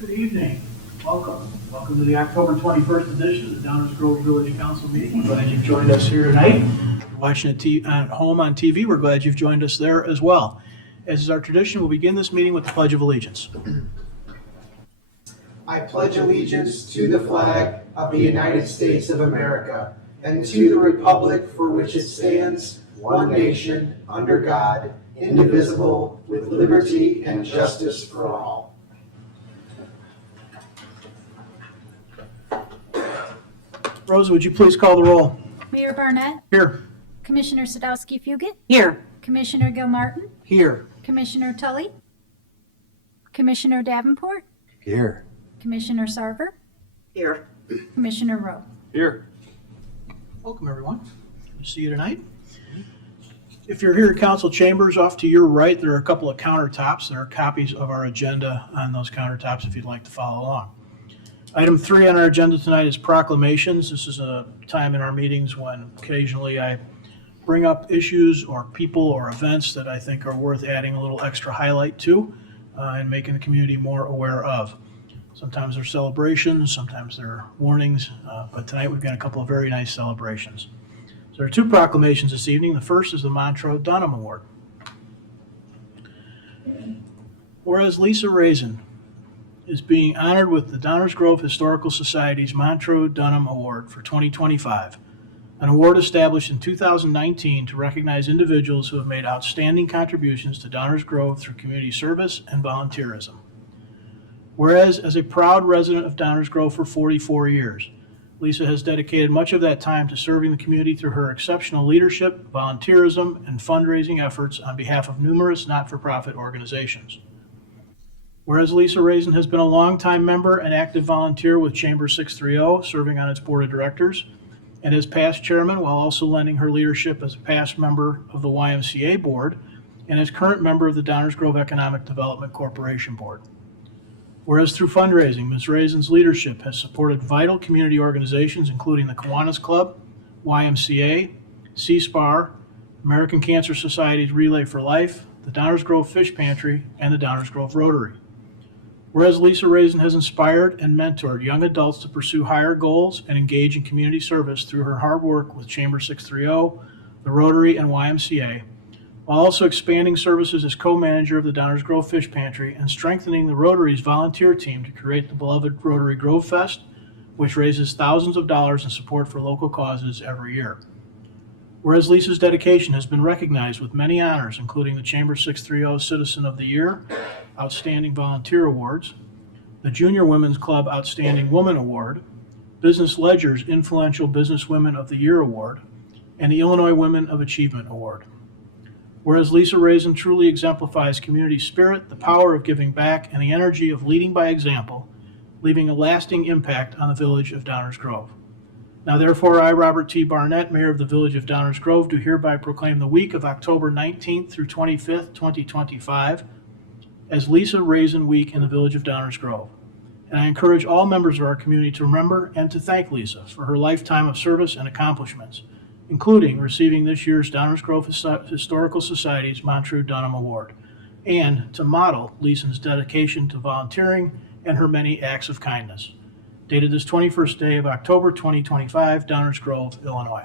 Good evening. Welcome. Welcome to the October 21st edition of the Downers Grove Village Council meeting. We're glad you've joined us here tonight. If you're watching it at home on TV, we're glad you've joined us there as well. As is our tradition, we'll begin this meeting with the Pledge of Allegiance. I pledge allegiance to the flag of the United States of America and to the republic for which it stands, one nation, under God, indivisible, with liberty and justice for all. Rosa, would you please call the roll? Mayor Barnett, Here. Commissioner Sadowski-Fugit, Here. Commissioner Gilmartin, Here. Commissioner Tully, Commissioner Davenport, Here. Commissioner Sarver, Here. Commissioner Rowe. Here. Welcome, everyone. Good to see you tonight. If you're here at council chambers, off to your right, there are a couple of countertops. There are copies of our agenda on those countertops if you'd like to follow along. Item 3 on our agenda tonight is proclamations. This is a time in our meetings when occasionally I bring up issues or people or events that I think are worth adding a little extra highlight to and making the community more aware of. Sometimes they're celebrations, sometimes they're warnings, but tonight we've got a couple of very nice celebrations. So there are 2 proclamations this evening. The first is the Montreux Dunham Award. Whereas Lisa Raisin is being honored with the Downers Grove Historical Society's Montreux Dunham Award for 2025, an award established in 2019 to recognize individuals who have made outstanding contributions to Downers Grove through community service and volunteerism. Whereas, as a proud resident of Downers Grove for 44 years, Lisa has dedicated much of that time to serving the community through her exceptional leadership, volunteerism, and fundraising efforts on behalf of numerous not-for-profit organizations. Whereas Lisa Raisin has been a longtime member and active volunteer with Chamber 630, serving on its board of directors, and as past chairman while also lending her leadership as a past member of the YMCA board and as current member of the Downers Grove Economic Development Corporation board. Whereas through fundraising, Ms. Raisin's leadership has supported vital community organizations including the Kiwanis Club, YMCA, CSPAR, American Cancer Society's Relay for Life, the Downers Grove Fish Pantry, and the Downers Grove Rotary. Whereas Lisa Raisin has inspired and mentored young adults to pursue higher goals and engage in community service through her hard work with Chamber 630, the Rotary, and YMCA, while also expanding services as co-manager of the Downers Grove Fish Pantry and strengthening the Rotary's volunteer team to create the beloved Rotary Grove Fest, which raises thousands of dollars in support for local causes every year. Whereas Lisa's dedication has been recognized with many honors, including the Chamber 630 Citizen of the Year, Outstanding Volunteer Awards, the Junior Women's Club Outstanding Woman Award, Business Ledger's Influential Business Women of the Year Award, and the Illinois Women of Achievement Award. Whereas Lisa Raisin truly exemplifies community spirit, the power of giving back, and the energy of leading by example, leaving a lasting impact on the village of Downers Grove. Now therefore, I, Robert T. Barnett, Mayor of the Village of Downers Grove, do hereby proclaim the week of October 19th through 25th, 2025, as Lisa Raisin Week in the Village of Downers Grove. And I encourage all members of our community to remember and to thank Lisa for her lifetime of service and accomplishments, including receiving this year's Downers Grove Historical Society's Montreux Dunham Award, and to model Lisa's dedication to volunteering and her many acts of kindness. Dated this 21st day of October 2025, Downers Grove, Illinois.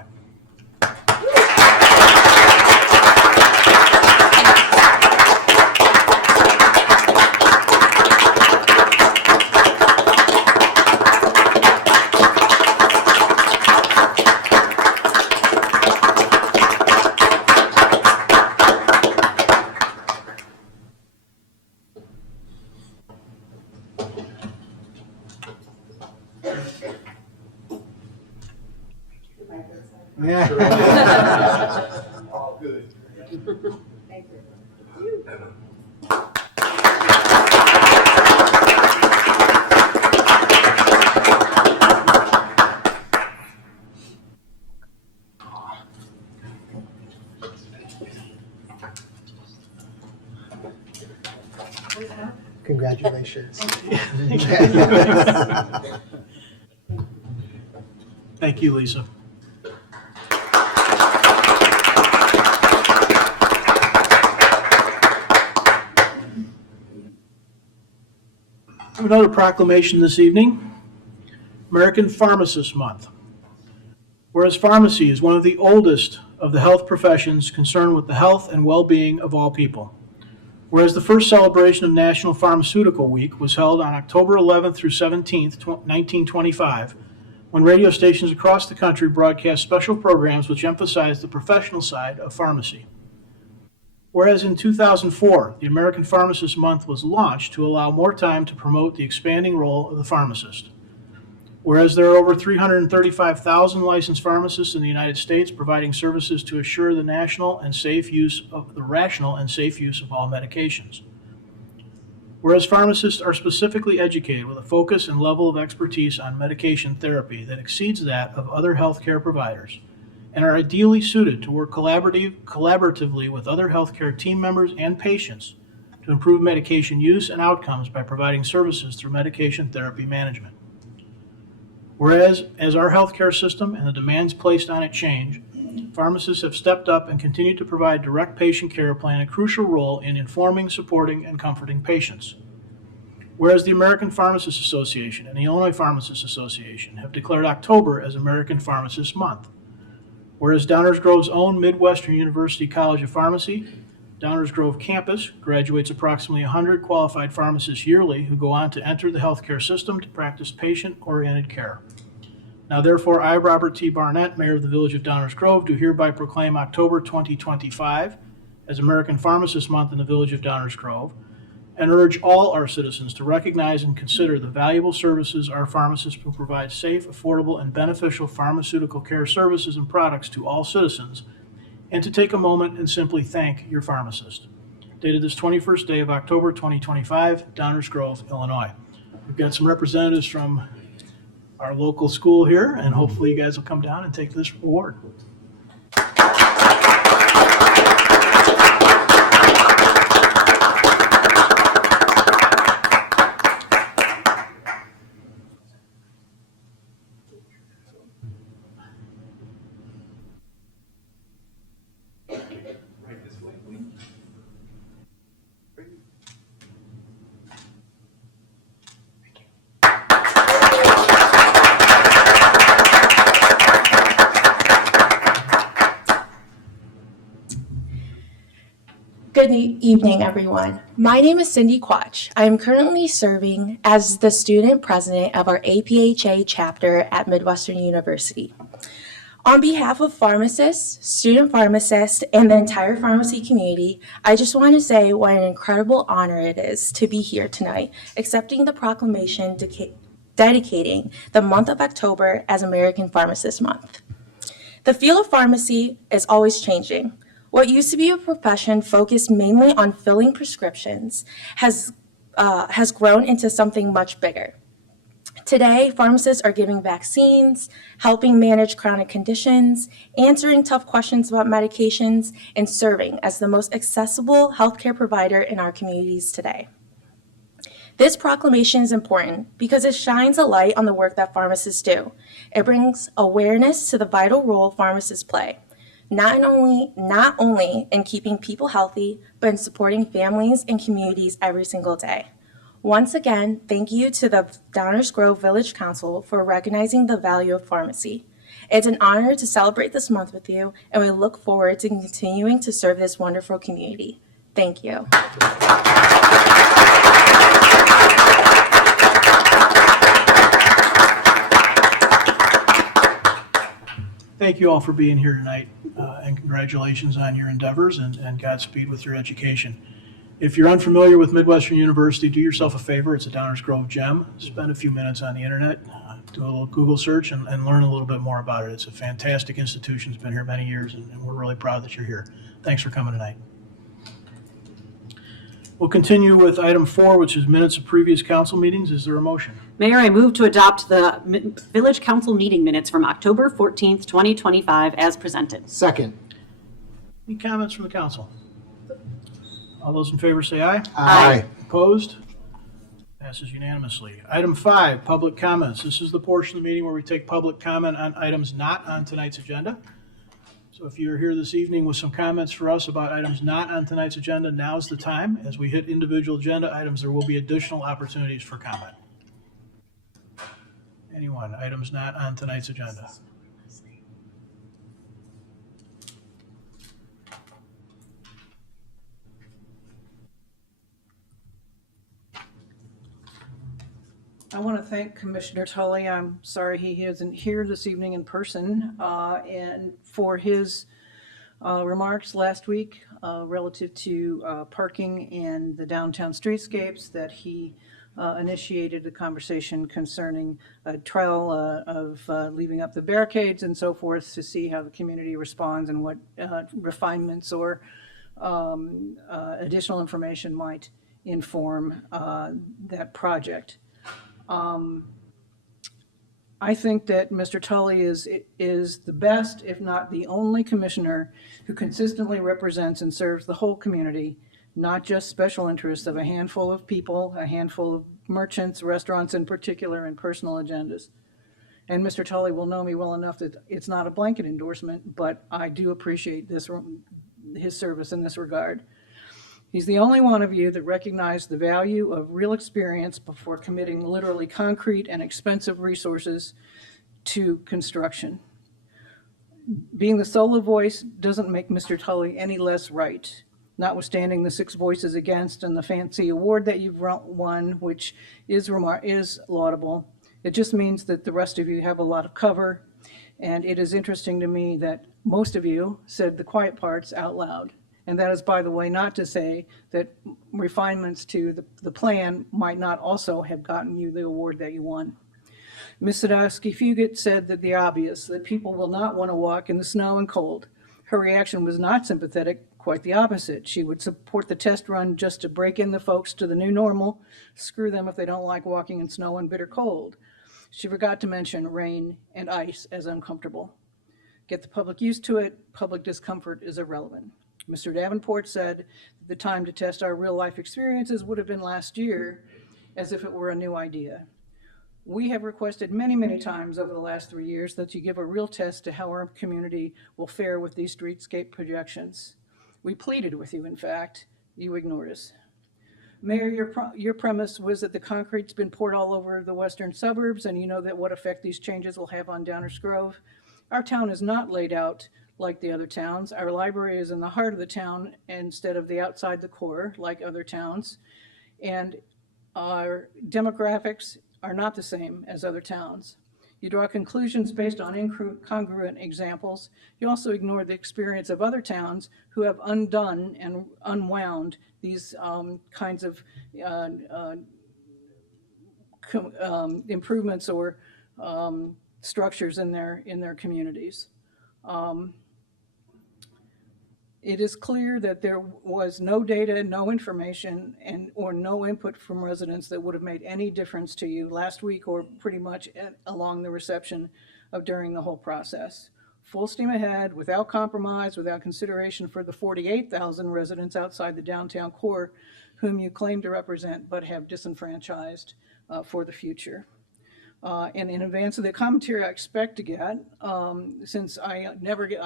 All good. Congratulations. Thank you, Lisa. I have another proclamation this evening, American Pharmacist Month. Whereas pharmacy is one of the oldest of the health professions concerned with the health and well-being of all people. Whereas the first celebration of National Pharmaceutical Week was held on October 11th through 17th, 1925, when radio stations across the country broadcast special programs which emphasized the professional side of pharmacy. Whereas in 2004, the American Pharmacist Month was launched to allow more time to promote the expanding role of the pharmacist. Whereas there are over 335,000 licensed pharmacists in the United States providing services to assure the rational and safe use of all medications. Whereas pharmacists are specifically educated with a focus and level of expertise on medication therapy that exceeds that of other healthcare providers, and are ideally suited to work collaboratively with other healthcare team members and patients to improve medication use and outcomes by providing services through medication therapy management. Whereas, as our healthcare system and the demands placed on it change, pharmacists have stepped up and continue to provide direct patient care, playing a crucial role in informing, supporting, and comforting patients. Whereas the American Pharmacists Association and the Illinois Pharmacists Association have declared October as American Pharmacist Month. Whereas Downers Grove's own Midwestern University College of Pharmacy, Downers Grove campus, graduates approximately 100 qualified pharmacists yearly who go on to enter the healthcare system to practice patient-oriented care. Now therefore, I, Robert T. Barnett, Mayor of the Village of Downers Grove, do hereby proclaim October 2025 as American Pharmacist Month in the Village of Downers Grove, and urge all our citizens to recognize and consider the valuable services our pharmacists will provide safe, affordable, and beneficial pharmaceutical care services and products to all citizens, and to take a moment and simply thank your pharmacist. Dated this 21st day of October 2025, Downers Grove, Illinois. We've got some representatives from our local school here, and hopefully you guys will come down and take this award. Good evening, everyone. My name is Cindy Quach. I am currently serving as the student president of our APHA chapter at Midwestern University. On behalf of pharmacists, student pharmacists, and the entire pharmacy community, I just want to say what an incredible honor it is to be here tonight, accepting the proclamation dedicating the month of October as American Pharmacist Month. The field of pharmacy is always changing. What used to be a profession focused mainly on filling prescriptions has grown into something much bigger. Today, pharmacists are giving vaccines, helping manage chronic conditions, answering tough questions about medications, and serving as the most accessible healthcare provider in our communities today. This proclamation is important because it shines a light on the work that pharmacists do. It brings awareness to the vital role pharmacists play. Not only in keeping people healthy, but in supporting families and communities every single day. Once again, thank you to the Downers Grove Village Council for recognizing the value of pharmacy. It's an honor to celebrate this month with you, and we look forward to continuing to serve this wonderful community. Thank you. Thank you all for being here tonight, and congratulations on your endeavors and Godspeed with your education. If you're unfamiliar with Midwestern University, do yourself a favor. It's a Downers Grove gem. Spend a few minutes on the internet, do a little Google search, and learn a little bit more about it. It's a fantastic institution. It's been here many years, and we're really proud that you're here. Thanks for coming tonight. We'll continue with item 4, which is minutes of previous council meetings. Is there a motion? Mayor, I move to adopt the Village Council meeting minutes from October 14th, 2025 as presented. Second. Any comments from the council? All those in favor say aye. Aye. Opposed? Passes unanimously. Item 5, public comments. This is the portion of the meeting where we take public comment on items not on tonight's agenda. So So if you're here this evening with some comments for us about items not on tonight's agenda, now's the time. As we hit individual agenda items, there will be additional opportunities for comment. Anyone, items not on tonight's agenda? I want to thank Commissioner Tully. I'm sorry he isn't here this evening in person, and for his remarks last week relative to parking and the downtown streetscapes, that he initiated a conversation concerning a trial of leaving up the barricades and so forth to see how the community responds and what refinements or additional information might inform that project. I think that Mr. Tully is the best, if not the only commissioner who consistently represents and serves the whole community, not just special interests of a handful of people, a handful of merchants, restaurants in particular, and personal agendas. And Mr. Tully will know me well enough that it's not a blanket endorsement, but I do appreciate his service in this regard. He's the only one of you that recognized the value of real experience before committing literally concrete and expensive resources to construction. Being the solo voice doesn't make Mr. Tully any less right, notwithstanding the 6 voices against and the fancy award that you've won, which is laudable. It just means that the rest of you have a lot of cover, and it is interesting to me that most of you said the quiet parts out loud. And that is, by the way, not to say that refinements to the plan might not also have gotten you the award that you won. Ms. Sadowski-Fugit said that the obvious, that people will not want to walk in the snow and cold. Her reaction was not sympathetic, quite the opposite. She would support the test run just to break in the folks to the new normal, screw them if they don't like walking in snow and bitter cold. She forgot to mention rain and ice as uncomfortable. Get the public used to it, public discomfort is irrelevant. Mr. Davenport said that the time to test our real-life experiences would have been last year, as if it were a new idea. We have requested many, many times over the last 3 years that you give a real test to how our community will fare with these streetscape projections. We pleaded with you, in fact. You ignored us. Mayor, your premise was that the concrete's been poured all over the western suburbs, and you know that what effect these changes will have on Downers Grove. Our town is not laid out like the other towns. Our library is in the heart of the town instead of the outside the core like other towns. And our demographics are not the same as other towns. You draw conclusions based on incongruent examples. You also ignore the experience of other towns who have undone and unwound these kinds of improvements or structures in their communities. It is clear that there was no data, no information, or no input from residents that would have made any difference to you last week or pretty much along the reception of during the whole process. Full steam ahead, without compromise, without consideration for the 48,000 residents outside the downtown core whom you claim to represent but have disenfranchised for the future. And in advance of the commentary I expect to get, since I never get,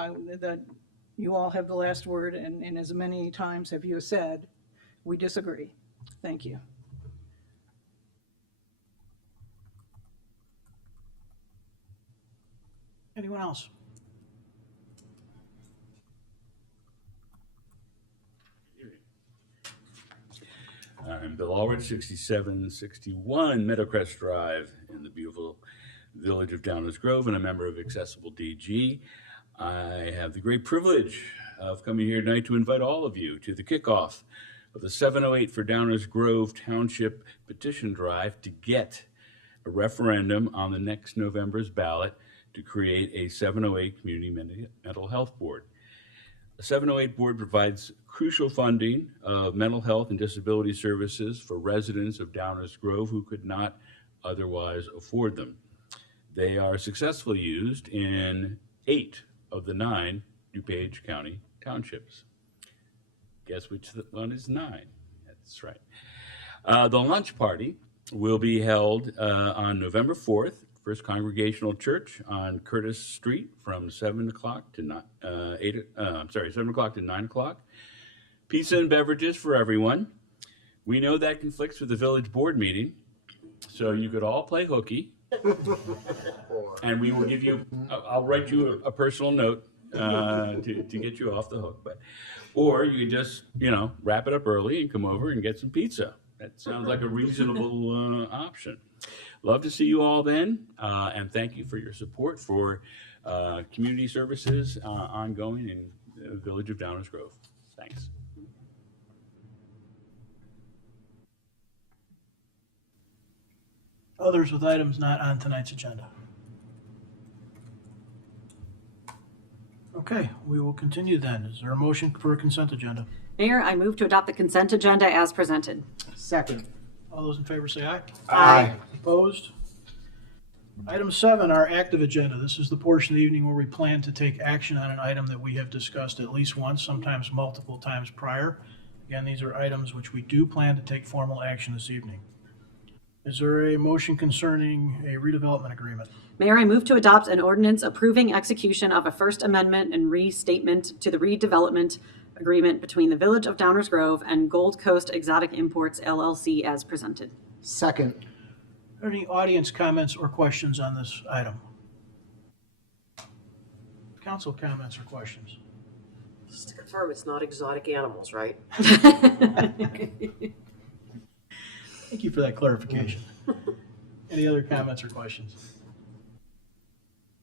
you all have the last word, and as many times have you said, we disagree. Thank you. Anyone else? I'm Bill Ulrich, 6761 Meadowcrest Drive in the beautiful village of Downers Grove, and a member of Accessible DG. I have the great privilege of coming here tonight to invite all of you to the kickoff of the 708 for Downers Grove Township petition drive to get a referendum on the next November's ballot to create a 708 Community Mental Health Board. The 708 board provides crucial funding of mental health and disability services for residents of Downers Grove who could not otherwise afford them. They are successfully used in 8 of the 9 DuPage County townships. Guess which one is 9? That's right. The lunch party will be held on November 4th First Congregational Church on Curtis Street from 7 o'clock to 7 o'clock to 9 o'clock. Pizza and beverages for everyone. We know that conflicts with the village board meeting, so you could all play hooky. And we will give you, I'll write you a personal note to get you off the hook. Or you could just, wrap it up early and come over and get some pizza. That sounds like a reasonable option. Love to see you all then, and thank you for your support for community services ongoing in the village of Downers Grove. Thanks. Others with items not on tonight's agenda. Okay, we will continue then. Is there a motion for a consent agenda? Mayor, I move to adopt the consent agenda as presented. Second. All those in favor say aye. Aye. Opposed? Item 7, our active agenda. This is the portion of the evening where we plan to take action on an item that we have discussed at least once, sometimes multiple times prior. Again, these are items which we do plan to take formal action this evening. Is there a motion concerning a redevelopment agreement? Mayor, I move to adopt an ordinance approving execution of a First Amendment and restatement to the redevelopment agreement between the Village of Downers Grove and Gold Coast Exotic Imports LLC as presented. Second. Are there any audience comments or questions on this item? Council comments or questions? Just to confirm, it's not exotic animals, right? Thank you for that clarification. Any other comments or questions?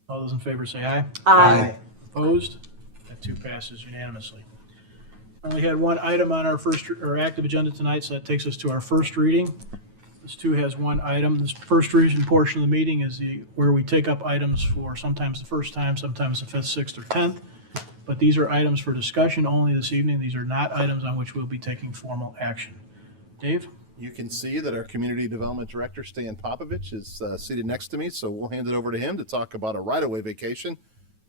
All those in favor say aye. Aye. Opposed? That too passes unanimously. We only had one item on our active agenda tonight, so that takes us to our first reading. This too has one item. This first reading portion of the meeting is where we take up items for sometimes the first time, sometimes the 5th, 6th, or 10th. But these are items for discussion only this evening. These are not items on which we'll be taking formal action. Dave? You can see that our Community Development Director, Stan Popovich, is seated next to me, so we'll hand it over to him to talk about a right-of-way vacation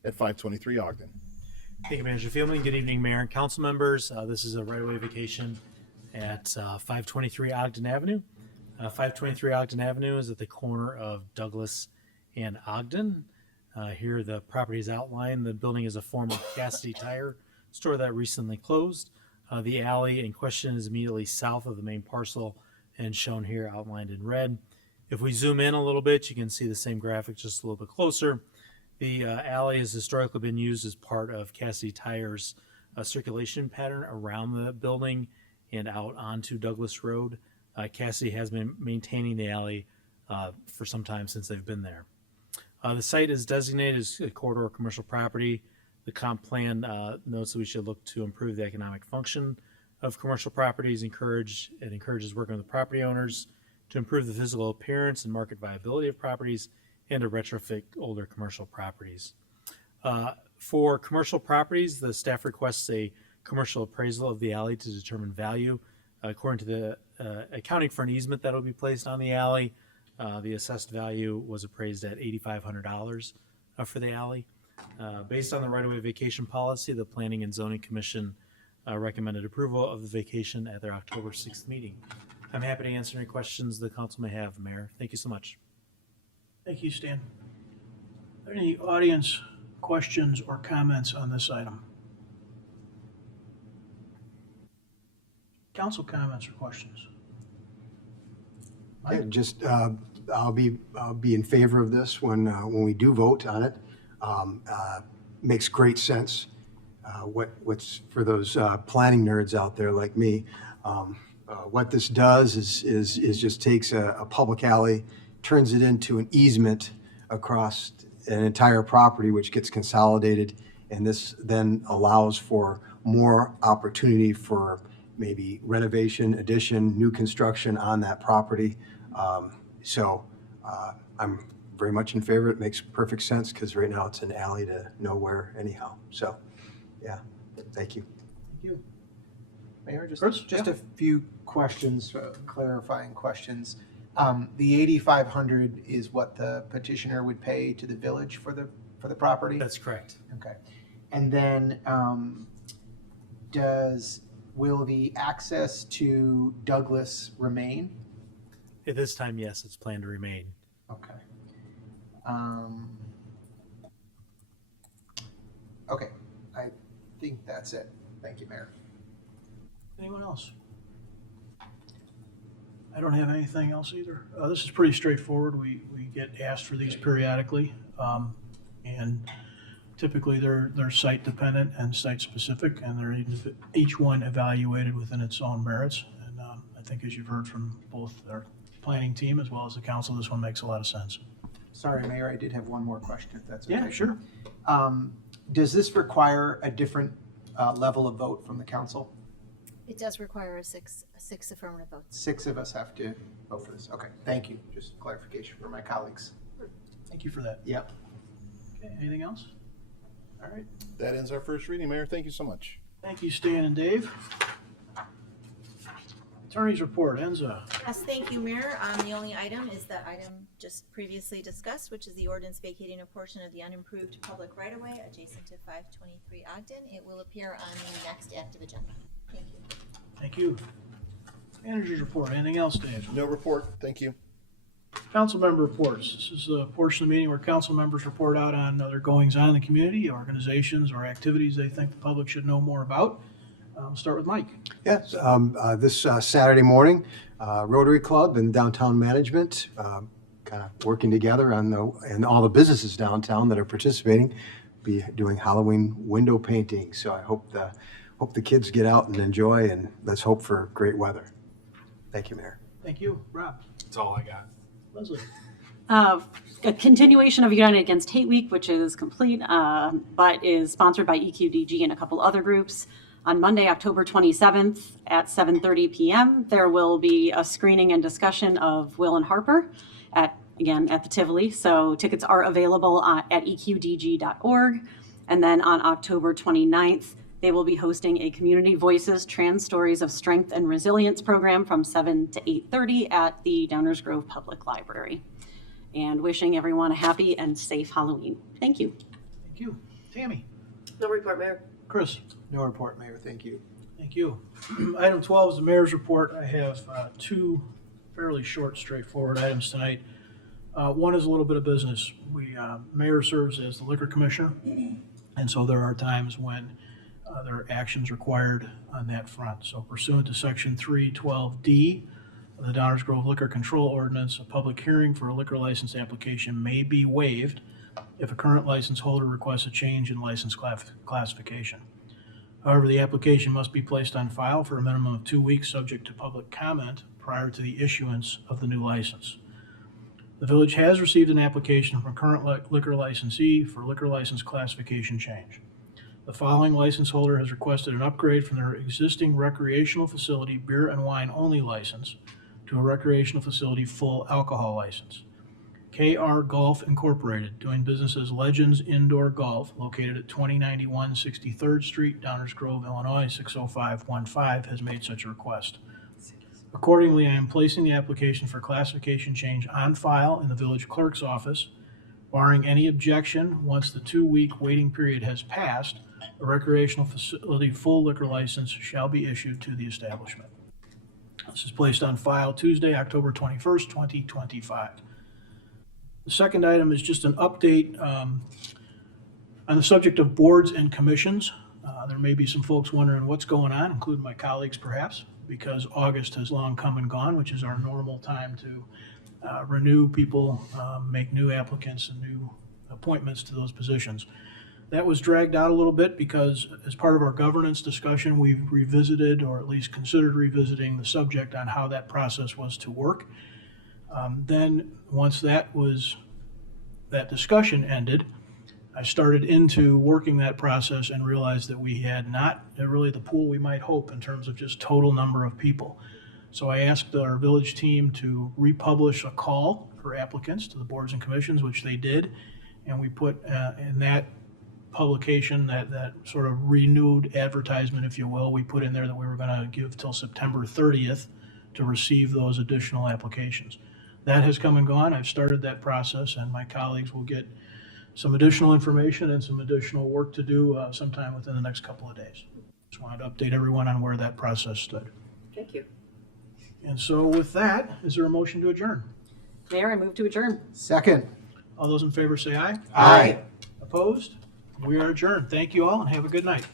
at 523 Ogden. Thank you, Manager Fieldman. Good evening, Mayor and Council members. This is a right-of-way vacation at 523 Ogden Avenue. 523 Ogden Avenue is at the corner of Douglas and Ogden. Here the property is outlined. The building is a former Cassidy Tire store that recently closed. The alley in question is immediately south of the main parcel and shown here outlined in red. If we zoom in a little bit, you can see the same graphic just a little bit closer. The alley has historically been used as part of Cassidy Tire's circulation pattern around the building and out onto Douglas Road. Cassidy has been maintaining the alley for some time since they've been there. The site is designated as a corridor commercial property. The comp plan notes that we should look to improve the economic function of commercial properties, encourages working with property owners to improve the physical appearance and market viability of properties, and to retrofit older commercial properties. For commercial properties, the staff requests a commercial appraisal of the alley to determine value. According to the accounting for an easement that will be placed on the alley, the assessed value was appraised at $8,500 for the alley. Based on the right-of-way vacation policy, the Planning and Zoning Commission recommended approval of the vacation at their October 6th meeting. I'm happy to answer any questions the council may have, Mayor. Thank you so much. Thank you, Stan. Are there any audience questions or comments on this item? Council comments or questions? Yeah, just I'll be in favor of this when we do vote on it. Makes great sense. What's for those planning nerds out there like me? What this does is just takes a public alley, turns it into an easement across an entire property, which gets consolidated, and this then allows for more opportunity for maybe renovation, addition, new construction on that property. So I'm very much in favor. It makes perfect sense because right now it's an alley to nowhere anyhow. So, yeah, thank you. Thank you. Mayor, Chris? just Yeah. a few questions, clarifying questions. The $8,500 is what the petitioner would pay to the village for the property? That's correct. Okay. And then will the access to Douglas remain? At this time, yes, it's planned to remain. Okay. Okay, I think that's it. Thank you, Mayor. Anyone else? I don't have anything else either. This is pretty straightforward. We get asked for these periodically. And typically they're site dependent and site specific, and they're each one evaluated within its own merits. And I think as you've heard from both our planning team as well as the council, this one makes a lot of sense. Sorry, Mayor, I did have one more question, if that's okay. Yeah, sure. Does this require a different level of vote from the council? It does require a six affirmative votes. 6 of us have to vote for this. Okay, thank you. Just clarification for my colleagues. Thank you for that. Yep. Okay, anything else? All right. That ends our first reading, Mayor. Thank you so much. Thank you, Stan and Dave. Attorney's report, Enza. Yes, thank you, Mayor. The only item is the item just previously discussed, which is the ordinance vacating a portion of the unimproved public right-of-way adjacent to 523 Ogden. It will appear on the next active agenda. Thank you. Thank you. Manager's report, anything else, Dave? No report. Thank you. Council member reports. This is the portion of the meeting where council members report out on other goings-on in the community, organizations, or activities they think the public should know more about. We'll start with Mike. Yes, this Saturday morning, Rotary Club and Downtown Management kind of working together and all the businesses downtown that are participating be doing Halloween window painting. So I hope the kids get out and enjoy, and let's hope for great weather. Thank you, Mayor. Thank you. Rob. That's all I got. Leslie. A continuation of United Against Hate Week, which is complete, but is sponsored by EQDG and a couple other groups. On Monday, October 27th at 7:30 p.m., there will be a screening and discussion of Will and Harper at the Tivoli. So tickets are available at eqdg.org. And then on October 29th, they will be hosting a Community Voices Trans Stories of Strength and Resilience program from 7 to 8:30 at the Downers Grove Public Library. And wishing everyone a happy and safe Halloween. Thank you. Thank you. Tammy. No report, Mayor. Chris. No report, Mayor. Thank you. Thank you. Item 12 is the mayor's report. I have two fairly short, straightforward items tonight. One is a little bit of business. Mayor serves as the liquor commissioner, and so there are times when there are actions required on that front. So pursuant to Section 312D of the Downers Grove Liquor Control Ordinance, a public hearing for a liquor license application may be waived if a current license holder requests a change in license classification. However, the application must be placed on file for a minimum of 2 weeks, subject to public comment prior to the issuance of the new license. The village has received an application from current liquor licensee for liquor license classification change. The following license holder has requested an upgrade from their existing recreational facility beer and wine only license to a recreational facility full alcohol license. KR Golf Incorporated, doing business as Legends Indoor Golf, located at 2091 63rd Street, Downers Grove, Illinois, 60515, has made such a request. Accordingly, I am placing the application for classification change on file in the village clerk's office. Barring any objection, once the 2-week waiting period has passed, a recreational facility full liquor license shall be issued to the establishment. This is placed on file Tuesday, October 21st, 2025. The second item is just an update on the subject of boards and commissions. There may be some folks wondering what's going on, including my colleagues perhaps, because August has long come and gone, which is our normal time to renew people, make new applicants and new appointments to those positions. That was dragged out a little bit because as part of our governance discussion, we've revisited, or at least considered revisiting, the subject on how that process was to work. Then once that discussion ended, I started into working that process and realized that we had not really the pool we might hope in terms of just total number of people. So I asked our village team to republish a call for applicants to the boards and commissions, which they did. And we put in that publication, that sort of renewed advertisement, if you will, we put in there that we were going to give till September 30th to receive those additional applications. That has come and gone. I've started that process, and my colleagues will get some additional information and some additional work to do sometime within the next couple of days. Just wanted to update everyone on where that process stood. Thank you. And so with that, is there a motion to adjourn? Mayor, I move to adjourn. Second. All those in favor say aye. Aye. Opposed? We are adjourned. Thank you all and have a good night.